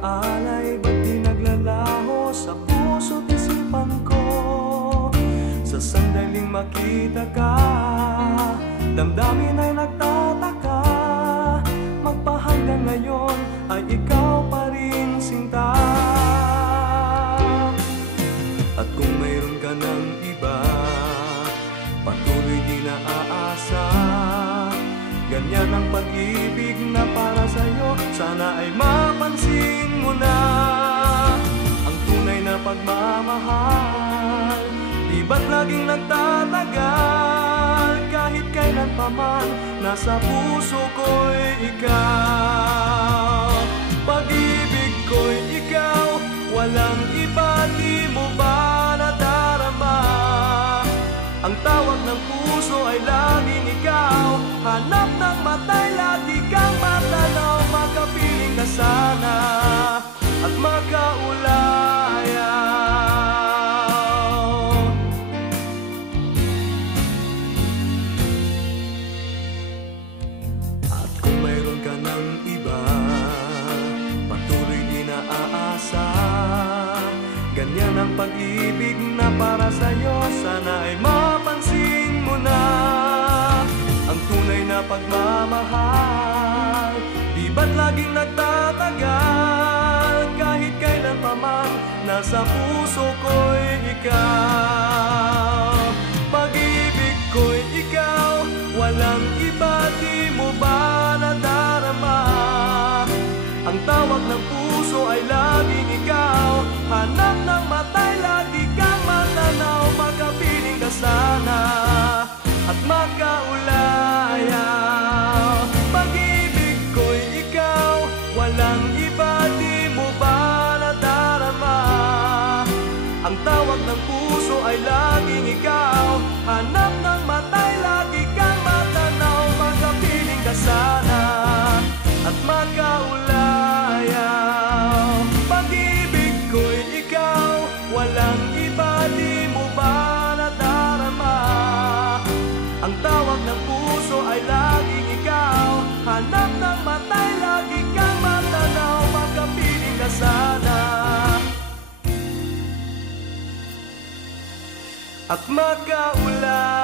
nag-aalay, ba't di naglalaho sa puso't isipan ko? Sa sandaling makita ka, damdamin ay nagtataka. Magpahanggang ngayon ay ikaw pa rin sinta. At kung mayroon ka ng iba, patuloy di naaasa. Ganyan ang pag-ibig na para sa'yo, sana ay mapansin mo na. Ang tunay na pagmamahal, di ba't laging nagtatagal? Kahit kailan pa man, nasa puso ko'y ikaw. Pag-ibig ko'y ikaw, walang iba, di mo ba nadarama? Ang tawag ng puso ay laging ikaw. Hanap ng mata'y lagi kang matanaw. Makapiling ka sana at makaulayaw. At kung mayroon ka ng iba, patuloy di naaasa. Ganyan ang pag-ibig na para sa'yo, sana ay mapansin mo na. Ang tunay na pagmamahal, di ba't laging nagtatagal? Kahit kailan pa man, nasa puso ko'y ikaw. Pag-ibig ko'y ikaw, walang iba, di mo ba nadarama? Ang tawag ng puso ay laging ikaw. Hanap ng mata'y lagi kang matanaw. Makapiling ka sana at makaulayaw. Pag-ibig ko'y ikaw, walang iba, di mo ba nadarama? Ang tawag ng puso ay laging ikaw. Hanap ng mata'y lagi kang matanaw. Makapiling ka sana at makaulayaw. Pag-ibig ko'y ikaw, walang iba, di mo ba nadarama? Ang tawag ng puso ay laging ikaw. Hanap ng mata'y lagi kang matanaw. Makapiling ka sana at makaulayaw.